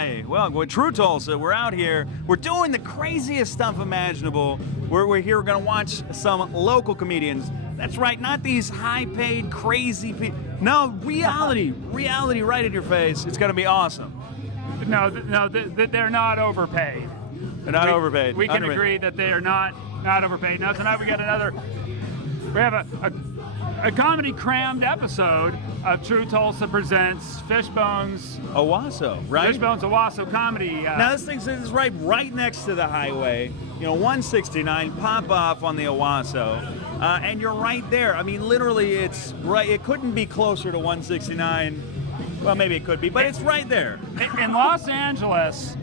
Hi. Well, we're Tru Tulsa. We're out here. We're doing the craziest stuff imaginable. We're here. We're going to watch some local comedians. That's right. Not these high-paid, crazy people. No, reality. Reality right in your face. It's going to be awesome. No, they're not overpaid. They're not overpaid. We can agree that they are not overpaid. Now tonight we have a comedy crammed episode of Tru Tulsa Presents Fishbones Owasso, right? Fishbones Owasso comedy. Now this thing is right next to the highway. 169, pop off on the Owasso, and you're right there. I mean, literally, it's right. It couldn't be closer to 169. Well, maybe it could be, but it's right there. In Los Angeles,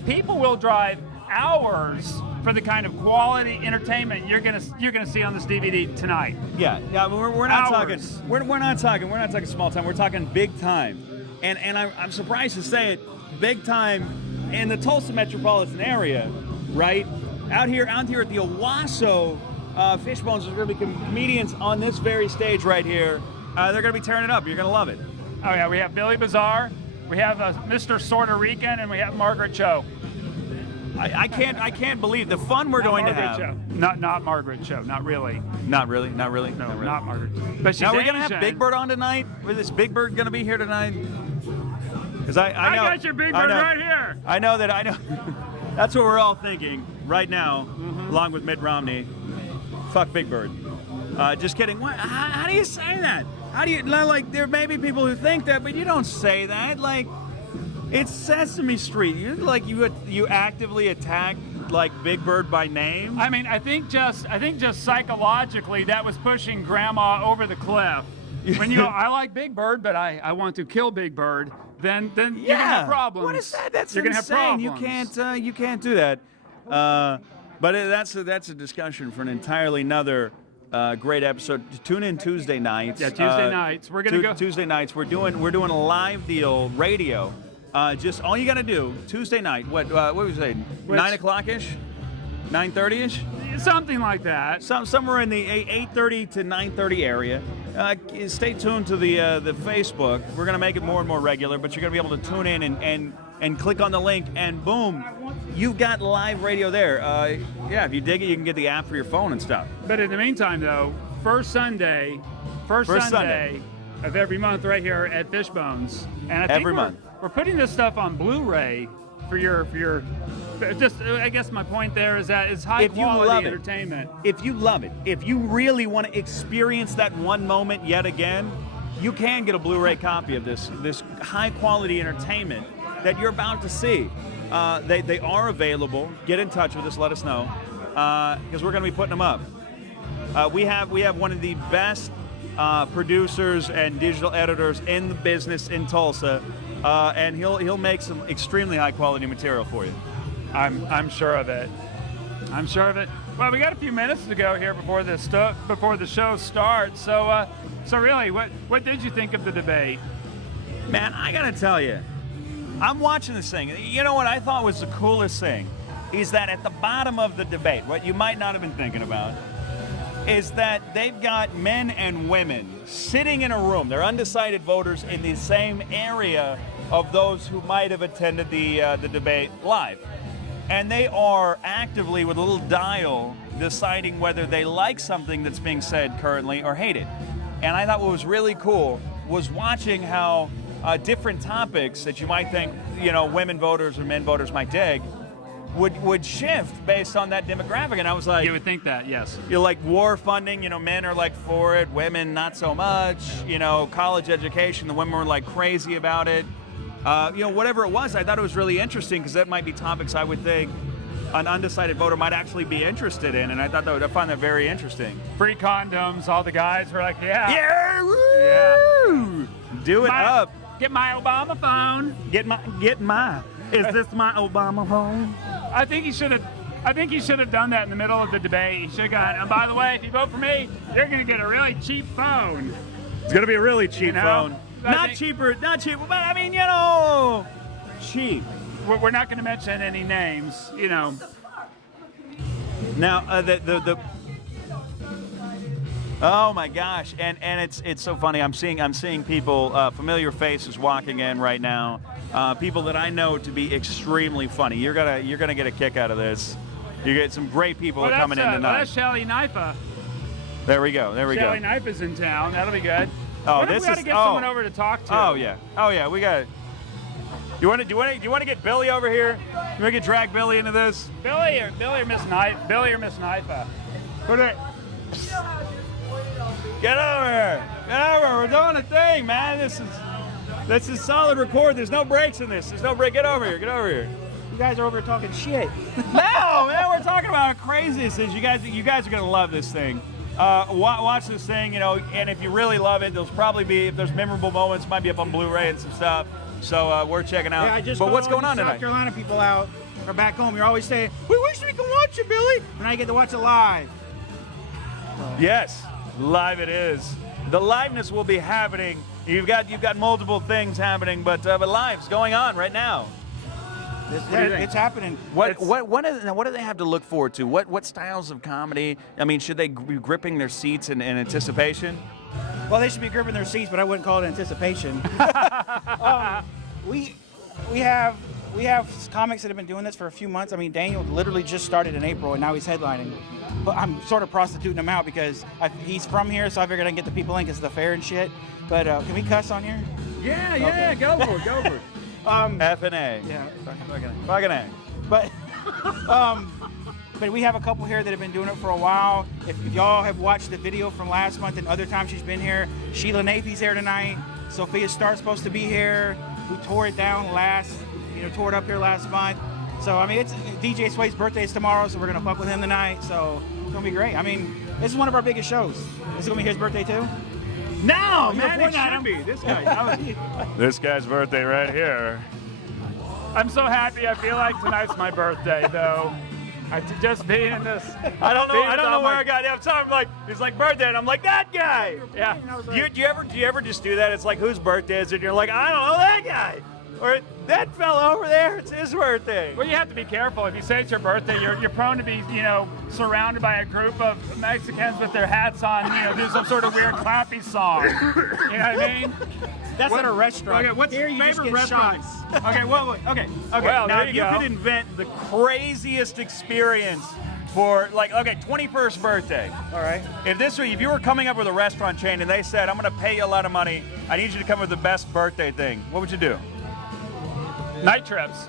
people will drive hours for the kind of quality entertainment you're gonna see on this DVD tonight. Yeah, we're not Hours. talking. We're not talking small time. We're talking big time, and I'm surprised to say it, big time in the Tulsa metropolitan area, right? Out here at the Owasso, Fishbones is going to be comedians on this very stage right here. They're going to be tearing it up. You're going to love it. Oh yeah, we have Billy Bazaar, we have Mr. Sorta Rican, and we have Margaret Cho. I can't believe the fun we're going to have. Cho. Not Margaret Cho, not really. Not really. No, not Margaret. But she's now we're Asian. gonna have Big Bird on tonight. Is Big Bird gonna be here tonight? Because I know. I got your Big Bird right here. I know. That's what we're all thinking right now, along with Mitt Romney. Fuck Big Bird. Just kidding. What? How do you say that? How do you like? There may be people who think that, but you don't say that. Like, it's Sesame Street. You actively attack like Big Bird by name. I mean, I think just psychologically that was pushing Grandma over the cliff. When I like Big Bird, but I want to kill Big Bird, then you're gonna have problems. What is that? That's you're insane. Gonna have problems. You can't do that. But that's a discussion for an entirely another great episode. Tune in Tuesday nights. Yeah, Tuesday nights. We're gonna go Tuesday nights. We're doing a live deal radio. Just all you got to do Tuesday night. What was it? 9 o'clock-ish, 9:30-ish, something like that. Somewhere in the 8:30 to 9:30 area. Stay tuned to the Facebook. We're gonna make it more and more regular, but you're gonna be able to tune in and click on the link, and boom, you've got live radio there. Yeah, if you dig it, you can get the app for your phone and stuff. But in the meantime, though, first Sunday of every month, right here at Fishbones, and I think every month. We're putting this stuff on Blu-ray for your. Just, I guess my point there is that it's high quality entertainment. If you love it, if you really want to experience that one moment yet again, you can get a Blu-ray copy of this high quality entertainment that you're about to see. They are available. Get in touch with us. Let us know because we're going to be putting them up. We have one of the best producers and digital editors in the business in Tulsa. And he'll make some extremely high quality material for you. I'm sure of it. I'm sure of it. Well, we got a few minutes to go here before the show starts. So really, what did you think of the debate? Man, I gotta tell you, I'm watching this thing. You know what I thought was the coolest thing is that at the bottom of the debate, what you might not have been thinking about, is that they've got men and women sitting in a room. They're undecided voters in the same area of those who might have attended the debate live. And they are actively, with a little dial, deciding whether they like something that's being said currently or hate it. And I thought what was really cool was watching how different topics that you might think, women voters or men voters might dig, would shift based on that demographic. And I was like, you would think that, yes. Like war funding, men are like for it, women not so much. College education, the women were like crazy about it. Whatever it was, I thought it was really interesting because that might be topics I would think an undecided voter might actually be interested in, and I find that very interesting. Free condoms, all the guys were like, yeah, woo! Yeah, do it up. Get my Obama phone. Get my. Is this my Obama phone? I think he should have done that in the middle of the debate. He should have gone, and by the way, if you vote for me, you're going to get a really cheap phone. It's going to be a really cheap phone. Not cheaper, but I mean, cheap. We're not going to mention any names, Now, oh my gosh, and it's so funny. I'm seeing people, familiar faces walking in right now. people that I know to be extremely funny. You're gonna get a kick out of this. You get some great people coming in tonight. That's Shelly Nifa. There we go. There we go. Shelly Nifa's in town. That'll be good. Oh, We got to get someone over to talk to. Oh yeah. We got. Do you want to get Billy over here? You want to drag Billy into this? Billy or Miss Nifa. Put it. Get over here. Get over. We're doing a thing, man. This is solid record. There's no breaks in this. There's no break. Get over here. Get over here. You guys are over here talking shit. No, man. We're talking about how crazy this is. You guys are gonna love this thing. Watch this thing, and if you really love it, there's probably be, if there's memorable moments, might be up on Blu-ray and some stuff. So we're checking out. Yeah, I just but what's going on South tonight? Carolina people out or back home, you're always saying, "We wish we could watch it, Billy," and I get to watch it live. Yes, live it is. The liveness will be happening. You've got multiple things happening, but live's going on right now. It's happening. What do they have to look forward to? What styles of comedy? I mean, should they be gripping their seats in anticipation? Well, they should be gripping their seats, but I wouldn't call it anticipation. We have comics that have been doing this for a few months. I mean, Daniel literally just started in April, and now he's headlining. But I'm sort of prostituting him out because he's from here, so I figured I can get the people in because of the fair and shit. But can we cuss on here? Yeah, okay. Go for it. F and A. Yeah. Fucking A. But but we have a couple here that have been doing it for a while. If y'all have watched the video from last month and other times she's been here, Sheila Nathie's here tonight. Sophia Starr's supposed to be here. We tore it down tore it up here last month. So I mean, it's DJ Sway's birthday is tomorrow, so we're gonna fuck with him tonight. So it's gonna be great. I mean, this is one of our biggest shows. Is it gonna be his birthday too? No, You're man, it pointing at should him. be. This guy. This guy's birthday right here. I'm so happy. I feel like tonight's my birthday, though. Just being in this. I don't know where I got it. I'm sorry. I'm like, he's like birthday, and I'm like that guy. Yeah. Do you ever just do that? It's like, whose birthday is it? And you're like, I don't know that guy, or that fella over there. It's his birthday. Well, you have to be careful. If you say it's your birthday, you're prone to be, surrounded by a group of Mexicans with their hats on, do some sort of weird clappy song. You know what I mean? That's at a restaurant. Okay, what's here your you just favorite get restaurant? shots. Okay, okay. Well, now there you go. could invent the craziest experience for 21st birthday. All right. If you were coming up with a restaurant chain and they said, I'm going to pay you a lot of money, I need you to come up with the best birthday thing, what would you do? Night trips.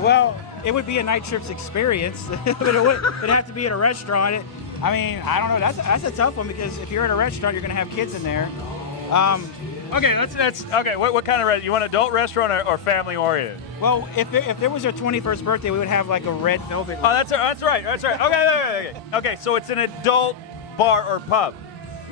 Well, it would be a night trips experience, but it'd have to be at a restaurant. I don't know. That's a tough one because if you're at a restaurant, you're going to have kids in there. Okay, that's okay. What kind of restaurant? You want adult restaurant or family oriented? Well, if there was our 21st birthday, we would have like a red velvet. Oh, that's right. Okay. So it's an adult bar or pub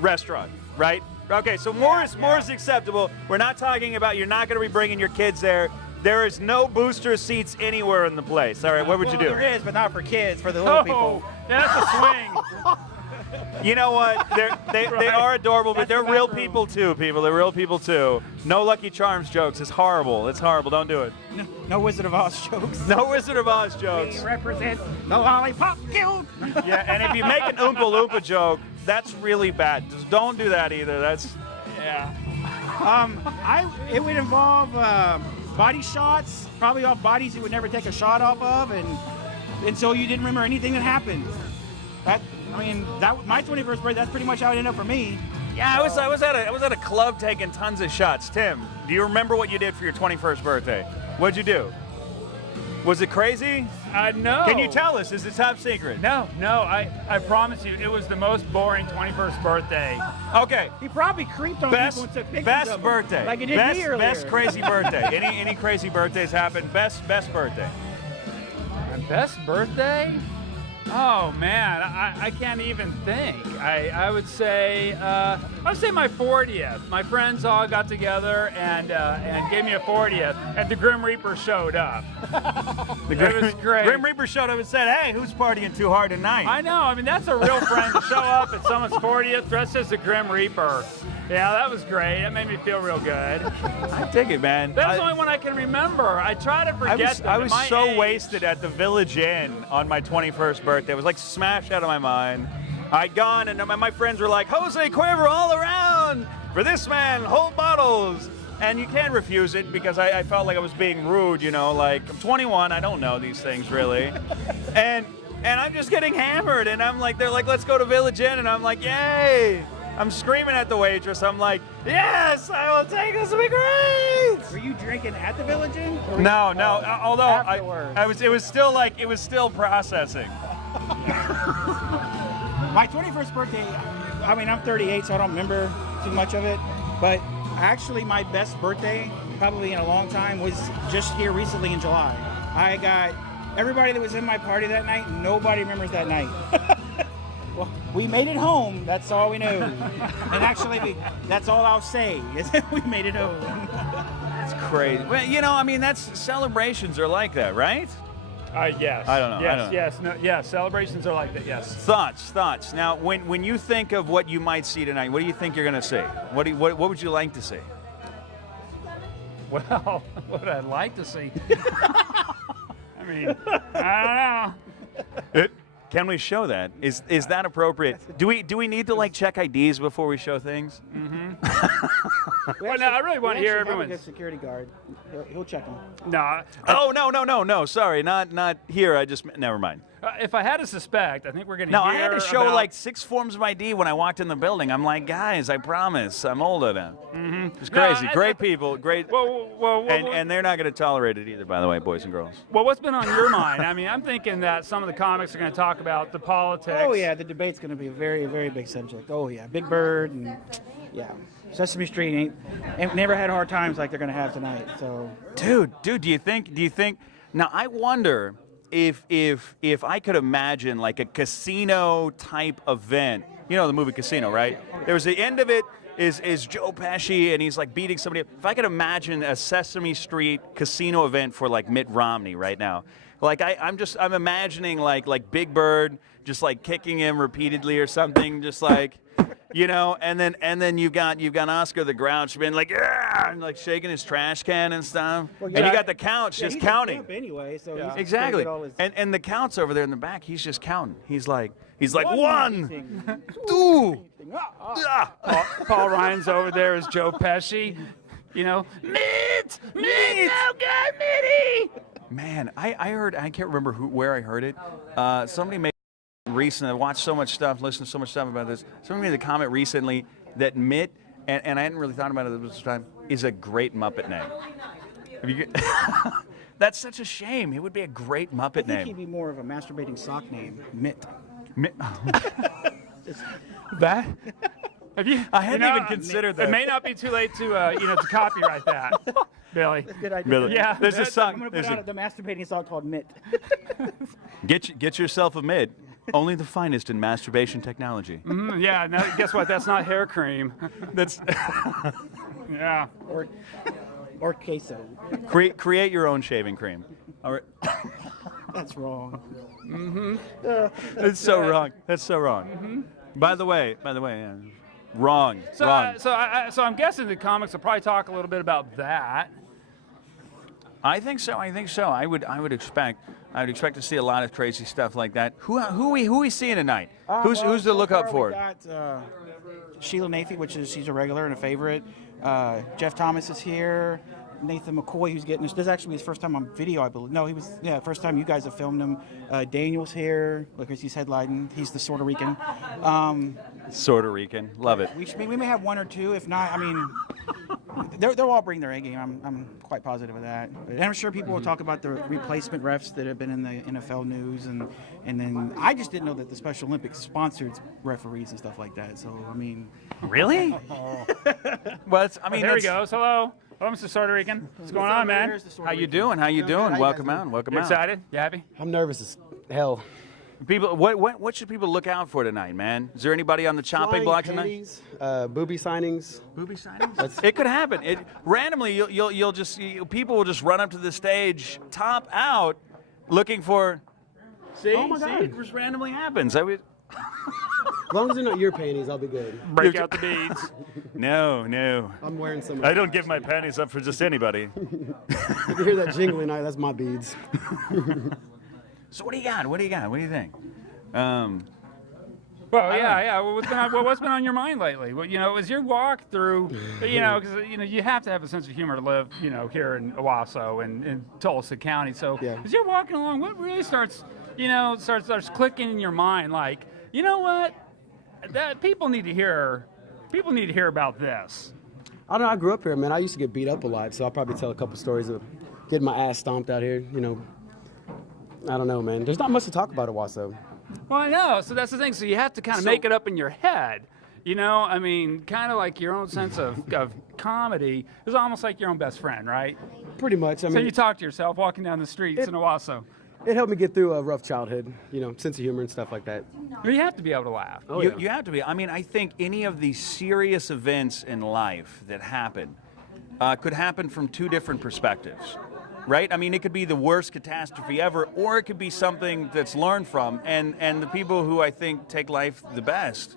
restaurant, right? Okay, so more is acceptable. We're not talking about you're not going to be bringing your kids there. There is no booster seats anywhere in the place. All right, what would you do? There is, but not for kids, for the little people. Yeah, that's a swing. You know what? They are adorable, but they're real people too, people. They're real people too. No Lucky Charms jokes. It's horrible. It's horrible. Don't do it. No Wizard of Oz jokes. No Wizard of Oz jokes. We represent the lollipop guild. Yeah, and if you make an Oompa Loompa joke, that's really bad. Just don't do that either. Yeah. It would involve body shots, probably off bodies you would never take a shot off of, and so you didn't remember anything that happened. My 21st birthday, that's pretty much how it ended up for me. Yeah, I was at a club taking tons of shots. Tim, do you remember what you did for your 21st birthday? What'd you do? Was it crazy? No. Can you tell us? Is it top secret? No. I promise you, it was the most boring 21st birthday. Okay. He probably creeped on people and took pictures Best of them, birthday. like he did me earlier. Best crazy birthday. Any crazy birthdays happen? Best birthday. My best birthday? Oh man, I can't even think. I would say my 40th. My friends all got together and gave me a 40th, and the Grim Reaper showed up. It was great. Grim Reaper showed up and said, "Hey, who's partying too hard tonight?" I know. I mean, that's a real friend to show up at someone's 40th dressed as the Grim Reaper. Yeah, that was great. That made me feel real good. I dig it, man. That's the only one I can remember. I try to forget them. I was at my so age. wasted at the Village Inn on my 21st birthday. It was like smashed out of my mind. I'd gone, and my friends were like, Jose Cuervo all around. For this man, whole bottles. and you can't refuse it because I felt like I was being rude, you know, like I'm 21, I don't know these things really. and I'm just getting hammered, and I'm like, they're like, let's go to Village Inn, and I'm like, yay! I'm screaming at the waitress. I'm like, yes, I will take this. It'll be great. Were you drinking at the Village Inn? No. Although afterwards? it was still processing. My 21st birthday, I mean, I'm 38, so I don't remember too much of it. But actually, my best birthday, probably in a long time, was just here recently in July. I got everybody that was in my party that night. Nobody remembers that night. Well, we made it home. That's all we know. And actually, that's all I'll say is that we made it home. That's crazy. Well, you know, I mean, celebrations are like that, right? Yes. I don't know. Yes, I don't know. yes, no, yes. Celebrations are like that. Yes. Thoughts. Now, when you think of what you might see tonight, what do you think you're going to see? What would you like to see? Well, what would I like to see? I mean, I don't know. Can we show that? Is that appropriate? Do we need to like check IDs before we show things? Well, no, I really want to hear everyone's. A security guard. He'll check them. No. Oh no! Sorry, not here. Never mind. If I had to suspect, I think we're going to. No, I had to show like 6 forms of ID when I walked in the building. I'm like, guys, I promise, I'm older now. It's crazy. Great people, great. And they're not going to tolerate it either, by the way, boys and girls. Well, what's been on your mind? I mean, I'm thinking that some of the comics are going to talk about the politics. Oh yeah, the debate's going to be a very, very big subject. Oh yeah, Big Bird and yeah, Sesame Street ain't never had hard times like they're going to have tonight. So, dude, do you think? Now I wonder if I could imagine like a casino type event. You know the movie Casino, right? There's the end of it is Joe Pesci and he's like beating somebody up. If I could imagine a Sesame Street casino event for like Mitt Romney right now. Like I'm imagining like Big Bird just like kicking him repeatedly or something, just like, you know, and then you've got Oscar the Grouch being like, yeah, and like shaking his trash can and stuff. Well, and you got the Couch just counting. Anyway, so Yeah. he's Exactly. all his And the Count's over there in the back. He's just counting. He's like 1, 2. Paul Ryan's over there as Joe Pesci. You know, Mitt, no good, Mitty. Man, I heard, I can't remember where I heard it. Somebody made recently, I watched so much stuff, listened to so much stuff about this. Somebody made the comment recently that Mitt, and I hadn't really thought about it this time, is a great Muppet name. That's such a shame. It would be a great Muppet I think name. he'd be more of a masturbating sock name, Mitt. That? Have you? I hadn't even considered that. It may not be too late to to copyright that, Billy. Good idea. Billy. Yeah. There's a I'm song. going to put out the masturbating sock called Mitt. Get yourself a Mitt. Only the finest in masturbation technology. Yeah. Now, guess what? That's not hair cream. That's Yeah. Or queso. create your own shaving cream. All right. That's wrong. That's so wrong. That's so wrong. By the way, yeah. Wrong. So, wrong. so I'm guessing the comics will probably talk a little bit about that. I think so. I would expect to see a lot of crazy stuff like that. Who we seeing tonight? Who's to look up for? We got Sheila Nathy, she's a regular and a favorite. Jeff Thomas is here. Nathan McCoy, who's getting this. This is actually his first time on video, I believe. No, first time you guys have filmed him. Daniel's here. Look, he's headlining. He's the Puerto Rican. Puerto Rican. Love it. We may have one or two. If not, I mean, they'll all bring their A game. I'm quite positive of that. And I'm sure people will talk about the replacement refs that have been in the NFL news, and then I just didn't know that the Special Olympics sponsored referees and stuff like that. So I mean, Really? Well, There he goes. Hello, Mr. Puerto Rican. What's going on, man? How you doing? How you doing? Welcome out. Welcome You out. excited? You happy? I'm nervous as hell. People, what should people look out for tonight, man? Is there anybody on the chopping Flying block tonight? panties, booby signings. Booby signings? It could happen. Randomly, people will just run up to the stage, top out, looking for. See? Oh my God! It just randomly happens. As long as they're not your panties, I'll be good. Break out the beads. No. I'm wearing some. I don't give my panties up for just anybody. If you hear that jingling, that's my beads. So what do you got? What do you think? Well, yeah. Well, what's been on your mind lately? Well, as your walk through, because you have to have a sense of humor to live, here in Owasso and in Tulsa County. So as you're walking along, what really starts clicking in your mind? Like, you know what? That people need to hear about this. I don't know. I grew up here, man. I used to get beat up a lot, so I'll probably tell a couple stories of getting my ass stomped out here. I don't know, man. There's not much to talk about at Owasso. Well, I know. So that's the thing. So you have to kind of make it up in your head. Kind of like your own sense of comedy is almost like your own best friend, right? Pretty much. So you talk to yourself walking down the streets in Owasso. It helped me get through a rough childhood, sense of humor and stuff like that. You have to be able to laugh. Oh, You have to be. I think any of these serious events in life that happen could happen from two different perspectives, right? It could be the worst catastrophe ever, or it could be something that's learned from. And the people who I think take life the best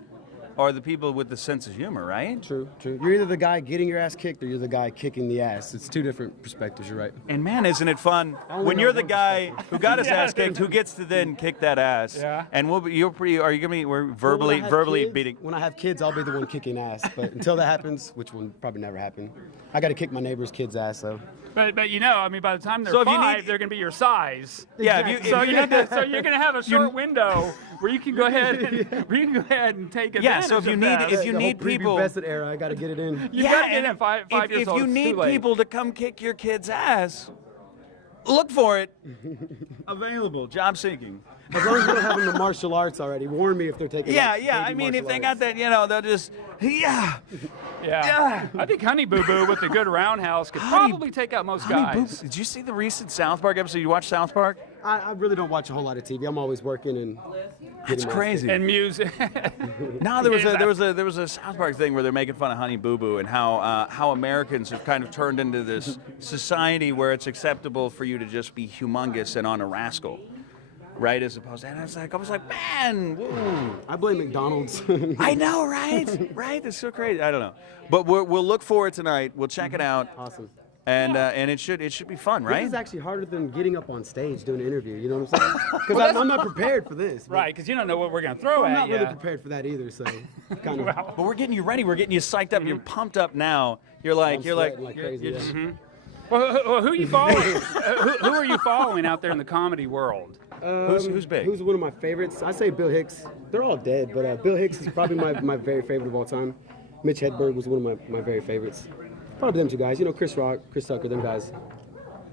are the people with the sense of humor, right? True. You're either the guy getting your ass kicked or you're the guy kicking the ass. It's two different perspectives, you're right. And man, isn't it fun when you're the guy who got his ass kicked, who gets to then kick that ass? Yeah. And are you gonna be verbally beating? When I have kids, I'll be the one kicking ass. But until that happens, which will probably never happen, I got to kick my neighbor's kid's ass. So. But by the time they're 5, they're going to be your size. Yeah. So you're going to have a short window where you can go ahead and take advantage. Yeah. So if you need people, prepubescent era, I got to get it in. You got to get in 5 years if old. you need people to come kick your kid's ass, look for it. Available. Job seeking. As long as we don't have them in martial arts already, warn me if they're taking. Yeah. If they got that, they'll just Yeah. I think Honey Boo Boo with a good roundhouse could probably take out most guys. Did you see the recent South Park episode? You watch South Park? I really don't watch a whole lot of TV. I'm always working and. That's crazy. And music. No, there was a South Park thing where they're making fun of Honey Boo Boo and how Americans have kind of turned into this society where it's acceptable for you to just be humongous and on a rascal. Right, as opposed to, and I was like, man, whoa. I blame McDonald's. I know, right? Right? It's so crazy. I don't know, but we'll look for it tonight. We'll check it out. Awesome. And it should be fun, right? This is actually harder than getting up on stage doing an interview. You know what I'm saying? Because I'm not prepared for this. Right, because you don't know what we're going to throw I'm at not you. really prepared for that either. So kind of. But we're getting you ready. We're getting you psyched up. You're pumped up now. You're like crazy. just, Well, who are you following? who are you following out there in the comedy world? who's big? Who's one of my favorites? I say Bill Hicks. They're all dead, but Bill Hicks is probably my very favorite of all time. Mitch Hedberg was one of my very favorites. Probably them two guys. Chris Rock, Chris Tucker, them guys.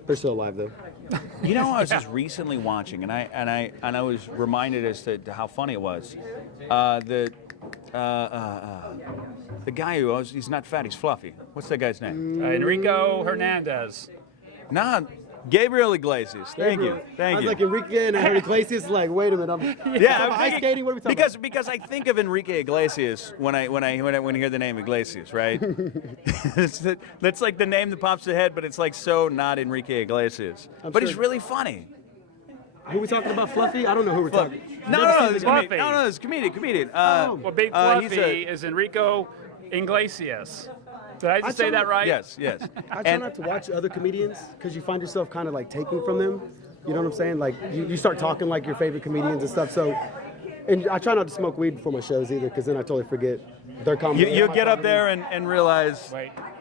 They're still alive though. I was just recently watching, and I was reminded as to how funny it was. The guy he's not fat, he's fluffy. What's that guy's name? Enrico Hernandez. Nah, Gabriel Iglesias. Thank you. I was like Enrique and I heard Iglesias. Like, wait a minute, I'm ice skating. What are we talking about? Because I think of Enrique Iglesias when I hear the name Iglesias, right? That's like the name that pops to the head, but it's like so not Enrique Iglesias. But he's really funny. Who are we talking about? Fluffy? I don't know who we're talking. No, it's Fluffy. No, it's comedian. Well, Big Fluffy is Enrico Iglesias. Did I just say that right? Yes. I try not to watch other comedians because you find yourself kind of like taking from them. You know what I'm saying? Like you start talking like your favorite comedians and stuff. So, and I try not to smoke weed before my shows either because then I totally forget their comedy. You get up there and realize,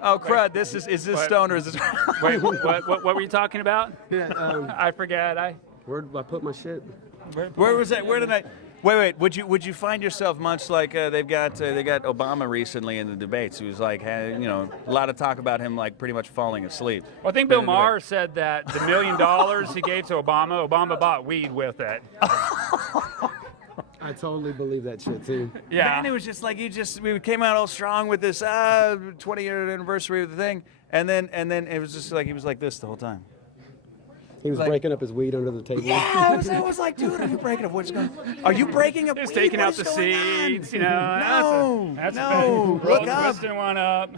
crud, this is this Stone or is this? Wait, what were you talking about? Yeah, I forget. Where did I put my shit? Where was that? Where did I? Wait. Would you find yourself much like they got Obama recently in the debates? He was like, a lot of talk about him like pretty much falling asleep. Well, I think Bill Maher said that the $1 million he gave to Obama bought weed with it. I totally believe that shit too. Yeah. Man, it was just like we came out all strong with this 20-year anniversary of the thing, and then it was just like he was like this the whole time. He was breaking up his weed under the table. Yeah, I was like, dude, are you breaking up? What's going on? Are you breaking up weed? Just taking What out is the going on? seeds, No, That's no, roll look the up. twisting one up.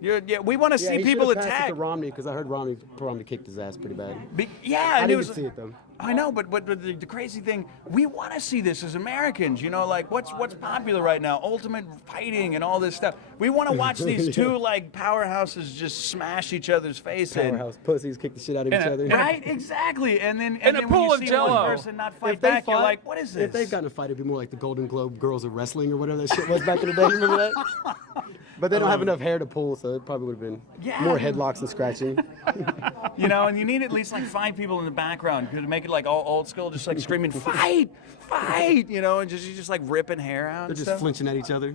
Yeah, we want to Yeah, see he people should've passed it attack. to Romney because I heard Romney kicked his ass pretty bad. Yeah, I and didn't it even was. see it though. I know, but the crazy thing, we want to see this as Americans. You know, like what's popular right now? Ultimate fighting and all this stuff. We want to watch these two like powerhouses just smash each other's face in. Powerhouse pussies kick the shit out of each other. Right, exactly. And then In a when pool you of see Jell-O. one person not fight If they back, you're fought- like, what is this? If they've gotten a fight, it'd be more like the Golden Globe Girls of Wrestling or whatever that shit was back in the day. Remember that? But they don't have enough hair to pull, so it probably would have been Yeah. more headlocks and scratching. You know, and you need at least like 5 people in the background to make it like all old school, just like screaming, fight, fight, you know, and just like ripping hair out. They're and just stuff. flinching at each other.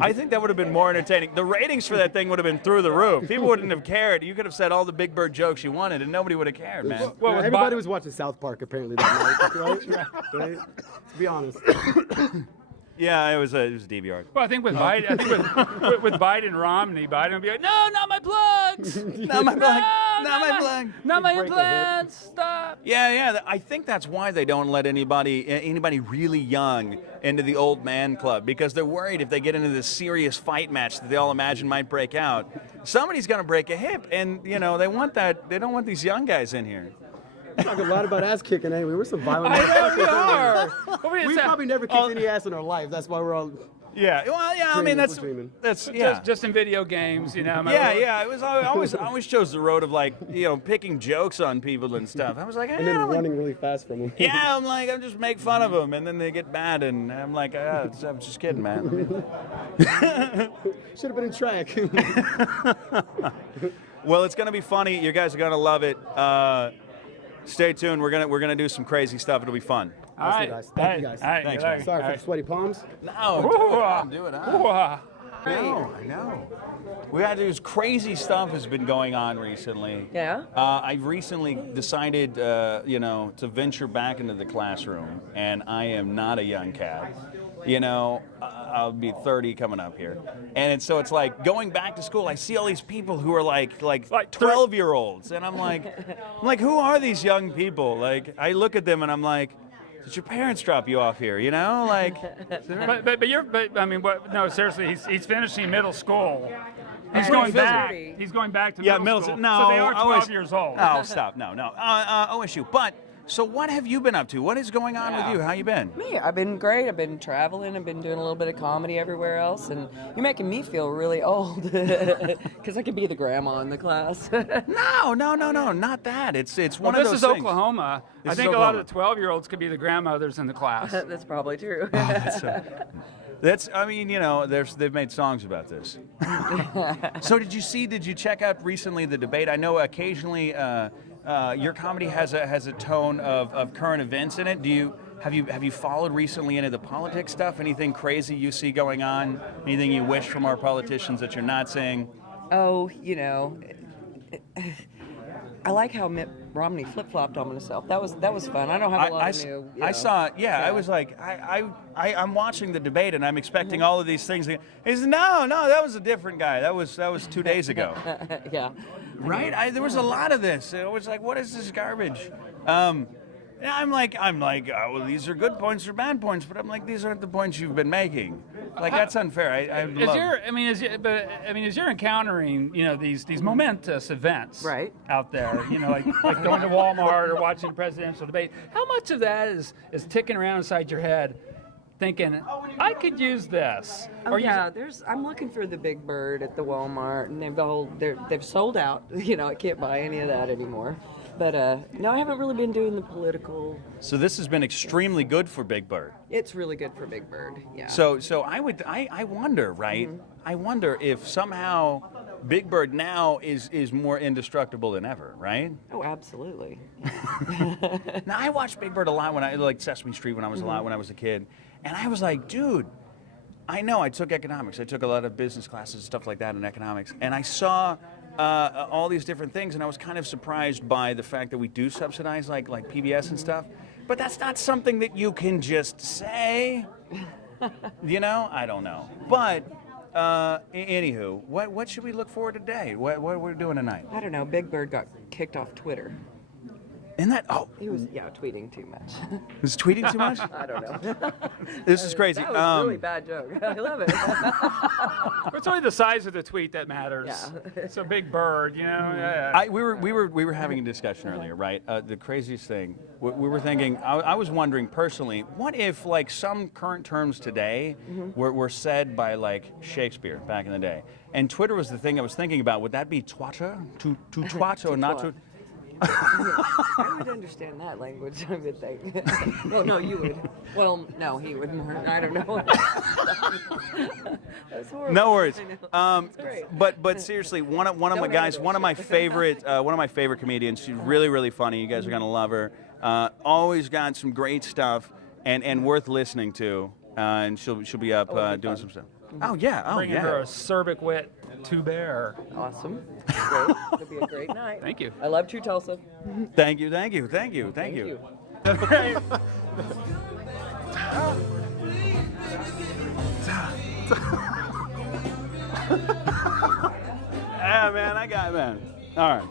I think that would have been more entertaining. The ratings for that thing would have been through the roof. People wouldn't have cared. You could have said all the Big Bird jokes you wanted, and nobody would have cared, man. Well, Yeah, with everybody Bi- was watching South Park apparently that night, right? To be honest. Yeah, it was a DVR. Well, I think with Biden, with Biden and Romney, Biden would be like, no, not my plugs. Not my plug. No, Not my plug. Not my Break a hip. implants. Stop. Yeah. I think that's why they don't let anybody really young into the old man club, because they're worried if they get into this serious fight match that they all imagine might break out, somebody's going to break a hip, and you know they want that. They don't want these young guys in here. We talk a lot about ass kicking anyway. We're some violent I know motherfuckers, we aren't are. Well, we probably never kicked any ass in our life. That's why we're all Yeah. Well, yeah. I mean, dreaming. that's yeah. just in video games, you know. Yeah. It was I always chose the road of like picking jokes on people and stuff. I was like, and then I'm like- running really fast from them. Yeah, I'm like, I'm just make fun of them, and then they get mad, and I'm like, I'm just kidding, man. Should have been in track. Well, it's gonna be funny. You guys are gonna love it. Stay tuned. We're gonna do some crazy stuff. It'll be fun. All right, guys. Thank you, guys. All right, Thanks, good man. luck. Sorry All for the sweaty palms. No, do it. right. I know. We got to do crazy stuff has been going on recently. Yeah? I've recently decided, to venture back into the classroom, and I am not a young cat. I'll be 30 coming up here, and so it's like going back to school. I see all these people who are like 12-year-olds, and I'm like, who are these young people? Like, I look at them and I'm like, did your parents drop you off here? Like. No, seriously, he's finishing middle school. He's Hey, going Phil. back. He's going back to Yeah, middle middle. school. No, so they are 12 OS years old. Oh, stop! No. OSU. But so, what have you been up to? What is going on with you? How you been? Me, I've been great. I've been traveling. I've been doing a little bit of comedy everywhere else, and you're making me feel really old because I could be the grandma in the class. No, not that. It's one Well, of this those is things. Oklahoma. This I is think a lot Oklahoma. of the 12-year-olds could be the grandmothers in the class. That's probably true. They've made songs about this. So did you check out recently the debate? I know occasionally your comedy has a tone of current events in it. Have you followed recently any of the politics stuff? Anything crazy you see going on? Anything you wish from our politicians that you're not seeing? Oh, I like how Mitt Romney flip-flopped on himself. That was fun. I don't have a lot of new. I saw. Yeah, I was like, I'm watching the debate and I'm expecting all of these things. He said, no, that was a different guy. That was 2 days ago. Yeah. Right? There was a lot of this. It was like, what is this garbage? And I'm like, well, these are good points or bad points, but I'm like, these aren't the points you've been making. Like, that's unfair. As you're encountering, these momentous events Right. out there, like going to Walmart or watching a presidential debate, how much of that is ticking around inside your head, thinking, I could use this? Oh yeah, I'm looking for the Big Bird at the Walmart, and they've sold out. I can't buy any of that anymore. But no, I haven't really been doing the political. So this has been extremely good for Big Bird. It's really good for Big Bird. Yeah. So I wonder, right? Mm-hmm. I wonder if somehow Big Bird now is more indestructible than ever, right? Oh, absolutely. Now I watched Big Bird a lot when I like Sesame Street when I was when I was a kid, and I was like, dude, I know I took economics. I took a lot of business classes, stuff like that in economics, and I saw all these different things, and I was kind of surprised by the fact that we do subsidize like PBS and stuff, but that's not something that you can just say. I don't know. But anywho, what should we look for today? What we're doing tonight? I don't know. Big Bird got kicked off Twitter. Isn't that? Oh, He was, tweeting too much. was tweeting too much? I don't know. This is crazy. That was a really bad joke. I love it. It's only the size of the tweet that matters. Yeah. It's a big bird, you know. Yeah. We were having a discussion earlier, right? The craziest thing we were thinking. I was wondering personally, what if like some current terms today were said by like Shakespeare back in the day, and Twitter was the thing I was thinking about. Would that be twata? To twat or not to? I would understand that language, I would think. Well, no, you would. Well, no, he would more. I don't know. That's horrible. No worries. It's great. But seriously, one of my guys, one of my favorite comedians. She's really funny. You guys are gonna love her. Always got some great stuff and worth listening to. And she'll be up doing some stuff. Oh yeah. Bringing her acerbic wit to bear. Awesome. Great. It'll be a great night. Thank you. I love Tru Tulsa. Thank you. Okay. Yeah, man, All right.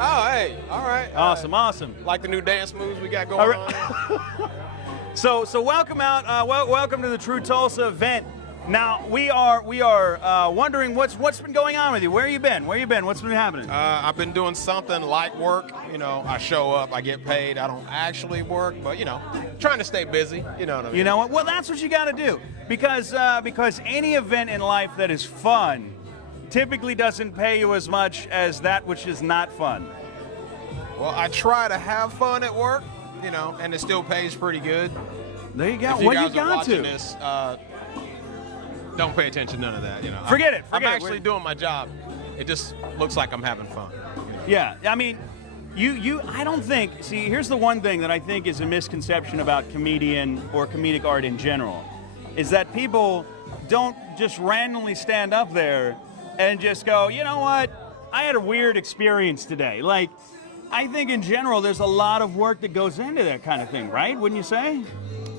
Oh, hey, all right. Awesome. Like the new dance moves we got going on. So welcome out. Welcome to the Tru Tulsa event. Now we are wondering what's been going on with you. Where you been? What's been happening? I've been doing something like work. You know, I show up, I get paid. I don't actually work, but you know, trying to stay busy. You know what I mean? You know what? Well, that's what you got to do because any event in life that is fun typically doesn't pay you as much as that which is not fun. Well, I try to have fun at work, you know, and it still pays pretty good. There you go. If you What guys you got are watching to? this, don't pay attention to none of that, you know. Forget it. I'm actually doing my job. It just looks like I'm having fun. Yeah, I mean, I don't think, see, here's the one thing that I think is a misconception about comedian or comedic art in general, is that people don't just randomly stand up there and just go, you know what, I had a weird experience today. Like, I think in general there's a lot of work that goes into that kind of thing, right? Wouldn't you say?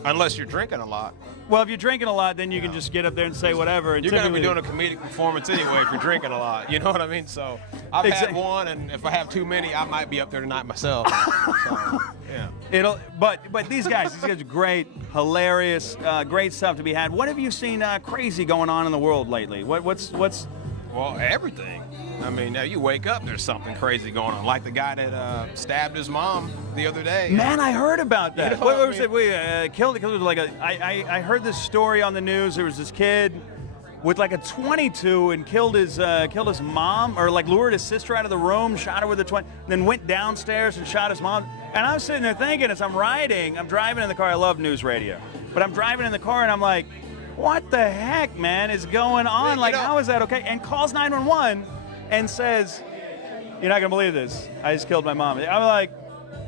Unless you're drinking a lot. Well, if you're drinking a lot, then you can just get up there and say whatever. And You're going to be doing a comedic performance anyway if you're drinking a lot. You know what I mean? So I've had one, and if I have too many, I might be up there tonight myself. So, yeah. But these guys are great, hilarious, great stuff to be had. What have you seen crazy going on in the world lately? What's? Well, everything. I mean, now you wake up, there's something crazy going on. Like the guy that stabbed his mom the other day. Man, I heard about that. You know what what was I it? We killed it like I heard this story on the news. There was this kid with like a 22 and killed his mom, or like lured his sister out of the room, shot her with a 20, then went downstairs and shot his mom. And I was sitting there thinking, as I'm driving in the car. I love news radio, but I'm driving in the car and I'm like, what the heck, man, is going on? Like, how is that okay? And calls 911 and says, you're not gonna believe this, I just killed my mom. I'm like,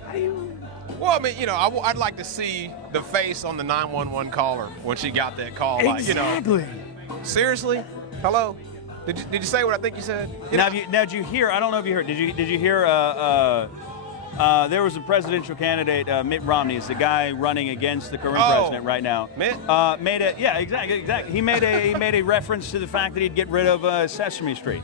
how do you? Well, I mean, you know, I'd like to see the face on the 911 caller when she got that call. Exactly. Like, you know, seriously? Hello? Did you say what I think you said? Now, did you hear? I don't know if you heard. Did you hear? There was a presidential candidate, Mitt Romney, is the guy running against the current president right now. Mitt? Exactly. He made a reference to the fact that he'd get rid of Sesame Street,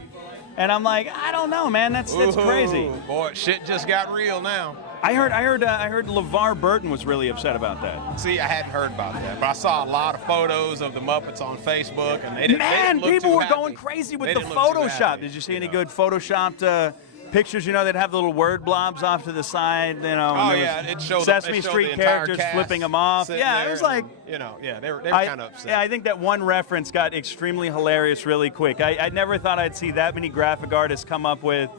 and I'm like, I don't know, man. That's crazy. Boy, shit just got real now. I heard LeVar Burton was really upset about that. See, I hadn't heard about that, but I saw a lot of photos of the Muppets on Facebook, and they didn't look people too were happy. going crazy with They the didn't look too Photoshop. happy, Did you see you any know. good Photoshopped pictures? You know, they'd have the little word blobs off to the side. You know, Oh and there yeah, was it showed Sesame it showed Street the entire characters cast flipping them off. sitting Yeah, it there was and, like, you know, yeah, they were kind of upset. Yeah, I think that one reference got extremely hilarious really quick. I never thought I'd see that many graphic artists come up with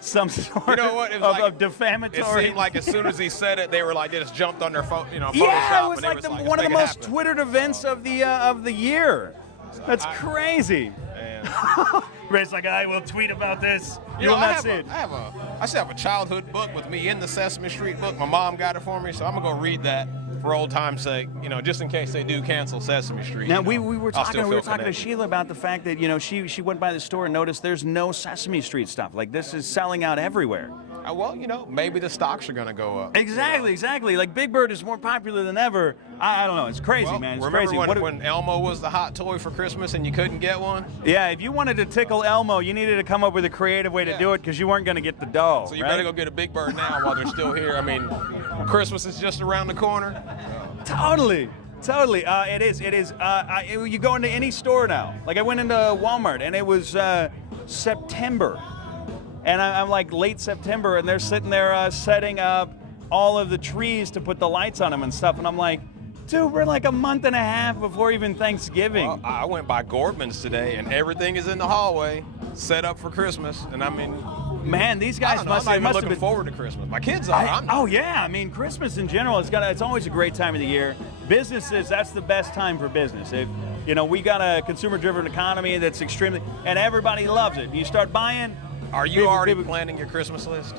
some sort You know what? It was of defamatory. It seemed like as soon as he said it, they were like, they just jumped on their phone, you know, Photoshop. Yeah, it was and they like was the, like, one of the "Let's most make it happen." Twittered events of the year. That's crazy. And, Ray's like, I will tweet about this. you You know, will not see it. I still have a childhood book with me in the Sesame Street book. My mom got it for me, so I'm gonna go read that for old time's sake. You know, just in case they do cancel Sesame Street. Now you know, we were I'll talking still we were feel talking to connected. Sheila about the fact that she went by the store and noticed there's no Sesame Street stuff. Like, this is selling out everywhere. Well, maybe the stocks are going to go up. Exactly. Like Big Bird is more popular than ever. I don't know. It's crazy, Well, man. It's remember crazy. when Elmo was the hot toy for Christmas and you couldn't get one? Yeah, if you wanted to tickle Elmo, you needed to come up with a creative way to do it because you weren't going to get the doll. So you right? better go get a Big Bird now while they're still here. I mean, Christmas is just around the corner. Totally. It is. You go into any store now. Like I went into Walmart and it was September. And I'm like late September and they're sitting there setting up all of the trees to put the lights on them and stuff. And I'm like, dude, we're like a month and a half before even Thanksgiving. Well, I went by Gordman's today and everything is in the hallway set up for Christmas. And I mean, man, these guys I'm must not even have looking been forward to Christmas. My kids are. I'm not. Oh yeah, I mean Christmas in general, it's always a great time of the year. Businesses, that's the best time for business. If we got a consumer-driven economy that's extremely, and everybody loves it. You start buying. Are you already planning your Christmas list?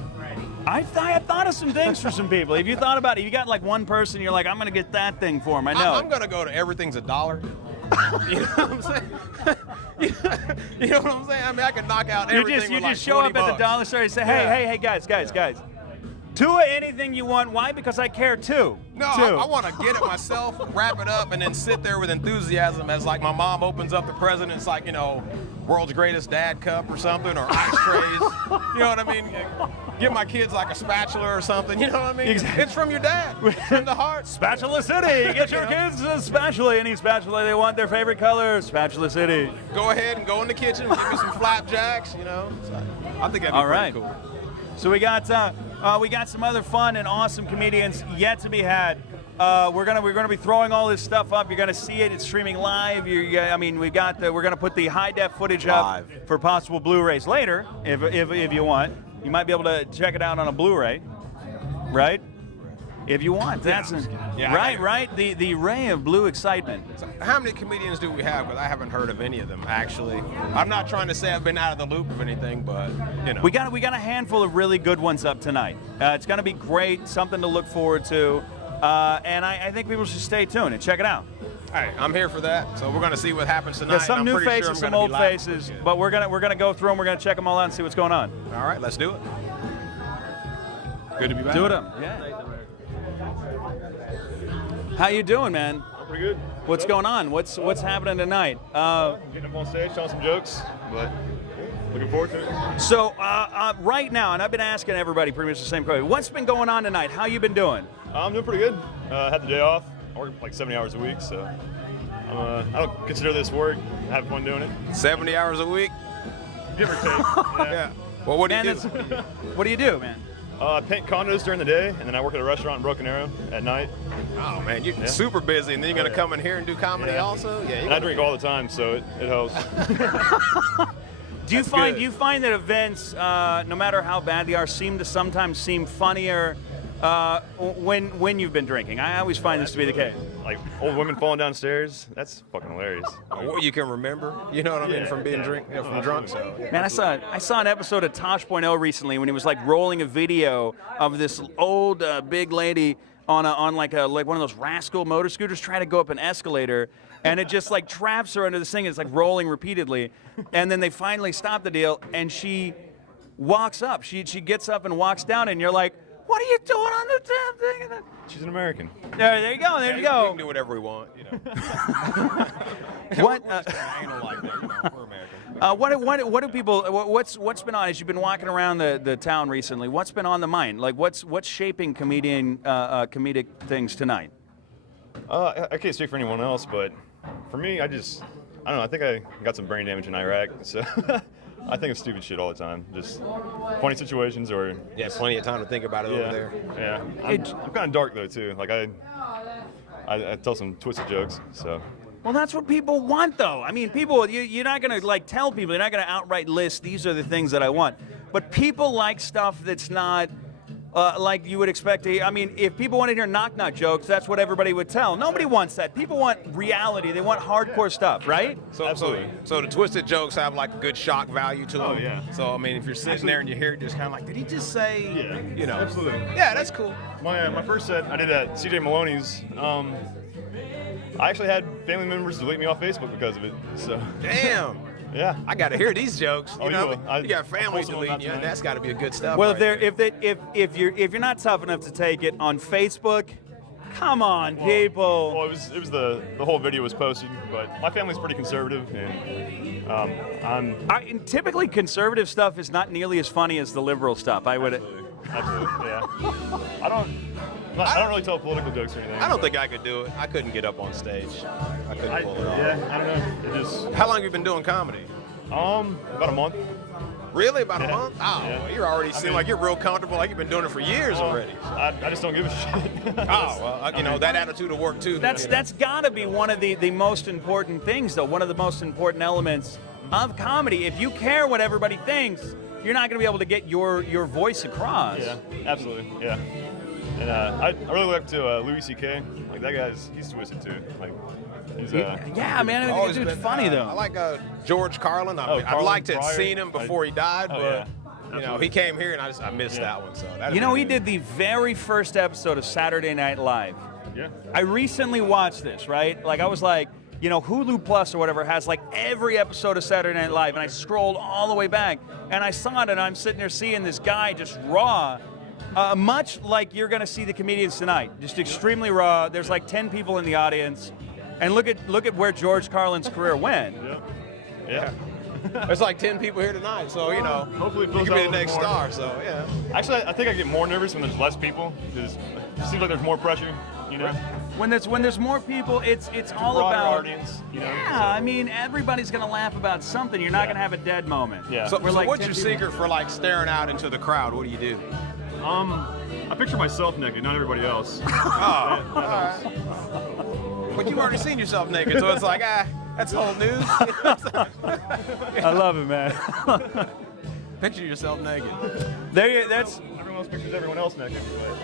I've thought of some things for some people. If you thought about it, if you got like one person, you're like, I'm gonna get that thing for him. I know. I'm gonna go to everything's $1. You know what I'm saying? You know what I'm saying? I mean, I could knock out everything. You with just show up $20. at the dollar store and say, hey, guys. Two of anything you want. Why? Because I care too. No, I want to get it myself, wrap it up, and then sit there with enthusiasm as like my mom opens up the president's like, world's greatest dad cup or something, or ice trays. You know what I mean? Give my kids like a spatula or something. You know what I mean? Exactly. It's from your dad. It's from the heart. Spatula City. Get your kids a spatula. Any spatula they want, their favorite color. Spatula City. Go ahead and go in the kitchen and give me some flapjacks. So I think that'd be pretty cool. So we got some other fun and awesome comedians yet to be had. We're gonna be throwing all this stuff up. You're gonna see it. It's streaming live. We're gonna put the high def footage up for possible Blu-rays later, if you want. You might be able to check it out on a Blu-ray, right? If you want, that's right. The ray of blue excitement. How many comedians do we have? Because I haven't heard of any of them actually. I'm not trying to say I've been out of the loop of anything, but we got a handful of really good ones up tonight. It's gonna be great, something to look forward to, and I think people should stay tuned and check it out. All right, I'm here for that. So we're gonna see what happens tonight. There's some new faces, some old faces, but we're gonna go through them. We're gonna check them all out and see what's going on. All right, let's do it. Good to be back. Do it up. Yeah. How you doing, man? Pretty good. What's going on? What's happening tonight? Getting up on stage, telling some jokes, but looking forward to it. So right now, and I've been asking everybody pretty much the same question. What's been going on tonight? How you been doing? I'm doing pretty good. Had the day off. I work like 70 hours a week, so I don't consider this work. I have fun doing it. 70 hours a week? Give or take. Yeah. Well, what do you do? What do you do, man? I paint condos during the day, and then I work at a restaurant in Broken Arrow at night. Oh man, you're super busy, and then you're gonna come in here and do comedy also. Yeah. And I drink all the time, so it helps. Do you find that events, no matter how bad they are, sometimes seem funnier when you've been drinking? I always find this to be the case. Like old women falling downstairs, that's fucking hilarious. What you can remember, you know what I mean, from being drunk. So. Man, I saw an episode of Tosh.0 recently when he was like rolling a video of this old big lady on like one of those rascal motor scooters trying to go up an escalator, and it just like traps her under this thing. It's like rolling repeatedly, and then they finally stop the deal, and she walks up. She gets up and walks down, and you're like, what are you doing on the damn thing? She's an American. There you go. There you go. We can do whatever we want, What? Anal like that, we're American. What do people? What's been on as you've been walking around the town recently? What's been on the mind? Like what's shaping comedic things tonight? I can't speak for anyone else, but for me, I don't know. I think I got some brain damage in Iraq, so I think of stupid shit all the time. Just funny situations or Plenty of time to think about it over there. Yeah, I'm kind of dark though too. Like I tell some twisted jokes, so. Well, that's what people want, though. I mean, people, you're not going to, like, tell people, you're not going to outright list, these are the things that I want. But people like stuff that's not like you would expect to. I mean, if people want to hear knock-knock jokes, that's what everybody would tell. Nobody wants that. People want reality. They want hardcore stuff, right? So, Absolutely. So the twisted jokes have, like, a good shock value to them. Oh, yeah. So, I mean, if you're sitting there and you hear it, just kind of like, did he just say, Absolutely. Yeah, that's cool. My first set I did at CJ Maloney's. I actually had family members delete me off Facebook because of it. So. Damn. Yeah. I got to hear these jokes. You Oh, know, you will. you got family I'll post them deleting about you. tonight. That's got to be a good stuff. Well, right there. if you're not tough enough to take it on Facebook, come on, people. Well, it was the whole video was posted, but my family's pretty conservative, and And typically, conservative stuff is not nearly as funny as the liberal stuff. I would. absolutely, yeah. I don't really tell political jokes or anything. I don't think I could do it. I couldn't get up on stage. I couldn't pull it off. Yeah, I don't know. It just How long have you been doing comedy? about a month. Really? About a Yeah. month? Oh, Yeah. well, you already seem like you're real comfortable, like you've been doing it for years already. I just don't give a shit. Oh, well, you know, that attitude will work too. That's you know. that's got to be one of the most important things, though. One of the most important elements of comedy. If you care what everybody thinks, you're not going to be able to get your voice across. Yeah, absolutely, yeah. And I really look up to Louis C.K. Like that he's twisted too. Like he's Yeah, man, I think Always the dude's been, funny though. I like George Carlin. I'd Carlin like to have Pryor. seen him before he died, Oh, but yeah. you know, he came here and I missed Yeah. that one. So that'd You know, be he good. did the very first episode of Saturday Night Live. Yeah. I recently watched this, right? Like I was like, you know, Hulu Plus or whatever has like every episode of Saturday Night Live, and I scrolled all the way back, and I saw it, and I'm sitting there seeing this guy just raw, much like you're gonna see the comedians tonight, just extremely raw. There's like 10 people in the audience, and look at where George Carlin's career went. Yeah. There's like 10 people here tonight, so you know, Hopefully it you fills can be out the a next little more. star. So yeah. Actually, I think I get more nervous when there's less people because it seems like there's more pressure. You know. When there's more people, it's all Broader about. audience. You know. Yeah, I mean, everybody's gonna laugh about something. You're not gonna have a dead moment. Yeah. So, We're so like what's 10 your people. secret for like staring out into the crowd? What do you do? I picture myself naked, not everybody else. But you've already seen yourself naked, so it's like, that's old news. I love it, man. Picture yourself naked. That's. Everyone else pictures everyone else naked.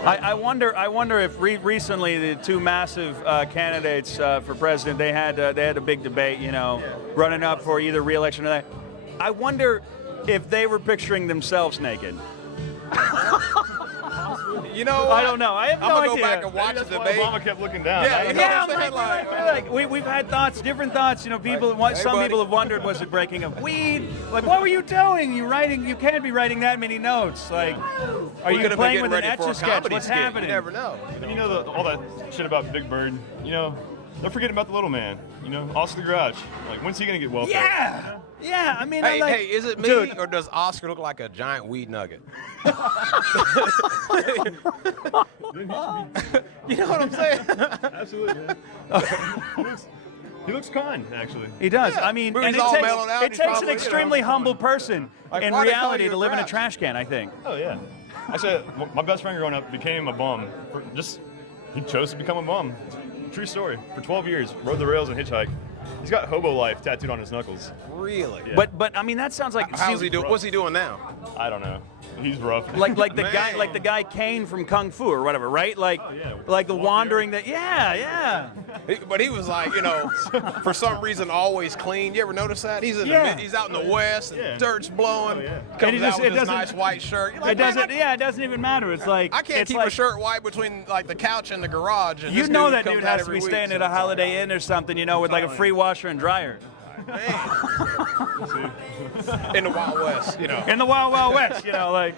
I wonder if recently the two massive candidates for president they had a big debate, you know, running up for either re-election or that. I wonder if they were picturing themselves naked. You know what? I don't know. I have I'm no gonna idea. go back and watch the That's why debate. Obama kept looking down. Yeah, I don't you know. know what I'm saying? Like, we've had thoughts, different thoughts. You know, people. Like, hey, some buddy. people have wondered, was it breaking of weed? Like, what were you doing? You can't be writing that many notes. Like, are We you could have been playing with getting an ready for a etch-a-sketch? comedy What's skit. happening? You never know. And you know all that shit about Big Bird. You know, they're forgetting about the little man. You know, Oscar the Grouch. Like, when's he gonna get welfare? Yeah, yeah. I mean, Hey, I like, hey, is it me Dude. or does Oscar look like a giant weed nugget? You know what I'm saying? Absolutely. He looks kind, actually. He does. Yeah, I mean, but and he's it all takes, mellowed out. it He's takes probably, an extremely humble person Like, in why they call reality you to a live in a grouch? trash can, I think. Oh yeah. Actually, my best friend growing up became a bum. He chose to become a bum. True story. For 12 years, rode the rails and hitchhiked. He's got hobo life tattooed on his knuckles. Really? Yeah. But I mean, that sounds like How's he doing? What's he doing now? I don't know. He's rough. like the Man. guy Kane from Kung Fu or whatever, right? Like yeah. like the Walk wandering that yeah. But he was like, you know, for some reason always clean. You ever notice that? He's in Yeah. he's out in the west and Yeah. dirt's blowing. Oh, yeah. Comes And he just- out with it his doesn't- nice white shirt. You're like, It doesn't "Man, yeah, it doesn't even matter. It's like I can't it's keep like, a shirt white between like the couch and the garage. And You this know dude that comes dude out has to every be week, staying so at a it's like, Holiday Inn or something, you know, with like a free washer and dryer. in the Wild West, you know. In the Wild Wild West, you know, like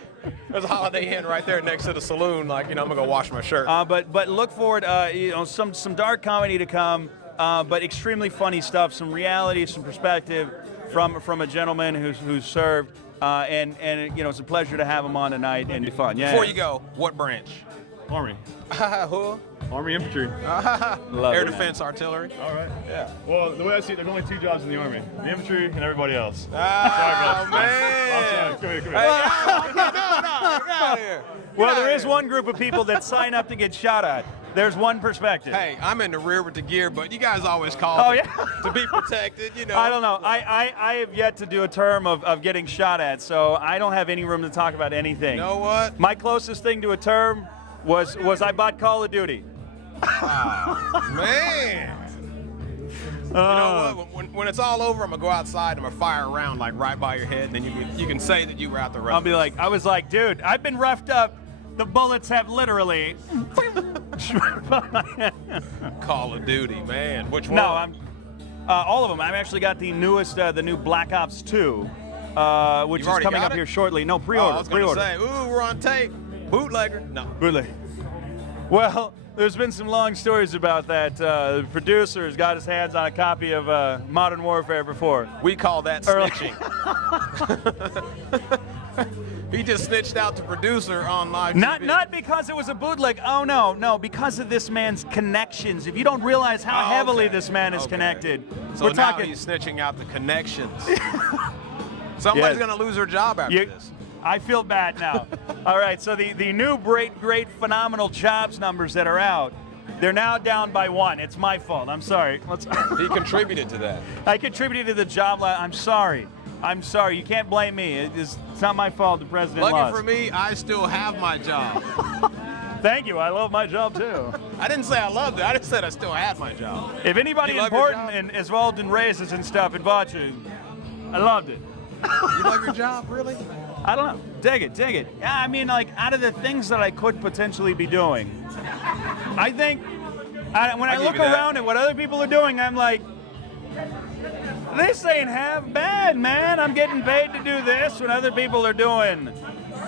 There's a Holiday Inn right there next to the saloon. Like, you know, I'm gonna go wash my shirt. but look forward, you know, some dark comedy to come, but extremely funny stuff, some reality, some perspective from a gentleman who's served, and you know, it's a pleasure to have him on tonight and be fun. Yeah. Before you go, what branch? Army. Who? Army infantry. Love Air it, man. defense artillery. All right. Yeah. Well, the way I see it, there's only 2 jobs in the Army. The infantry and everybody else. Oh, I'm man. sorry. Come here. No, get out of here. Well, Get there outta is here. one group of people that sign up to get shot at. There's one perspective. Hey, I'm in the rear with the gear, but you guys always call Oh, to, yeah. to be protected, you know. I don't know. I have yet to do a term of getting shot at, so I don't have any room to talk about anything. You know what? My closest thing to a term was I bought Call of Duty. Man. You know what? When it's all over, I'm gonna go outside and I'm gonna fire around like right by your head, and then you can say that you were out the road. I'll be like, I was like, dude, I've been roughed up. The bullets have literally. Call of Duty, man. Which one? No, I'm. All of them. I've actually got the newest, the new Black Ops 2, which You've is already coming got up it? here shortly. No, Oh, pre-order. I was going to pre-order. say, ooh, we're on tape. Bootlegger. No. Really? Well, there's been some long stories about that. The producer has got his hands on a copy of Modern Warfare before. We call that Early. snitching. He just snitched out the producer on live TV. Not because it was a bootleg. Oh no, because of this man's connections. If you don't realize how heavily okay. this man is Okay. connected, So we're now talking. he's snitching out the connections. Somebody's Yeah. going to lose her job after this. I feel bad now. All right, so the new great, phenomenal jobs numbers that are out, they're now down by 1. It's my fault. I'm sorry. He contributed to that. I contributed to the job. I'm sorry. I'm sorry. You can't blame me. It's not my fault. The president Lucky lost. for me, I still have my job. Thank you. I love my job too. I didn't say I loved it. I just said I still had my job. If anybody You love your important job? and is involved in raises and stuff in Vachu, I loved it. You love your job, really? I don't know. Dig it. Yeah, I mean, like, out of the things that I could potentially be doing, I think when I give look you that. around at what other people are doing, I'm like, this ain't half bad, man. I'm getting paid to do this when other people are doing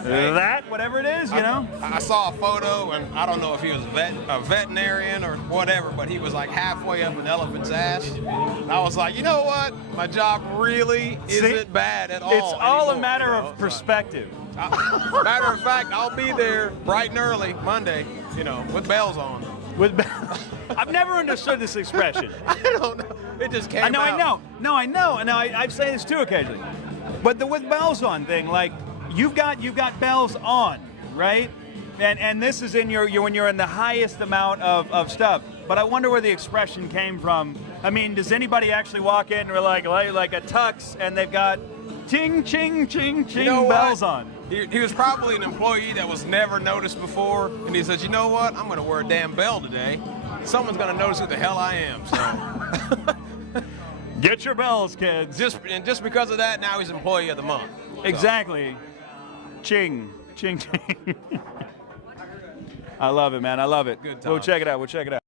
that, whatever it is, you know? I saw a photo, and I don't know if he was a veterinarian or whatever, but he was like halfway up an elephant's ass. And I was like, you know what? My job really isn't bad at all. It's all a anymore, matter you know? of perspective. Matter of fact, I'll be there bright and early Monday, with bells on. I've never understood this expression. I don't know. It just came out. I know. And I say this too occasionally. But the with bells on thing, like, you've got bells on, right? And this is in when you're in the highest amount of stuff. But I wonder where the expression came from. I mean, does anybody actually walk in or like a tux and they've got ching ching ching ching You know what? bells on? He was probably an employee that was never noticed before, and he says, you know what? I'm going to wear a damn bell today. Someone's going to notice who the hell I am. So Get your bells, kids. just because of that, now he's employee of the month. So. Exactly. Ching ching ching. I love it, man. I love it. Good We'll times. check it out.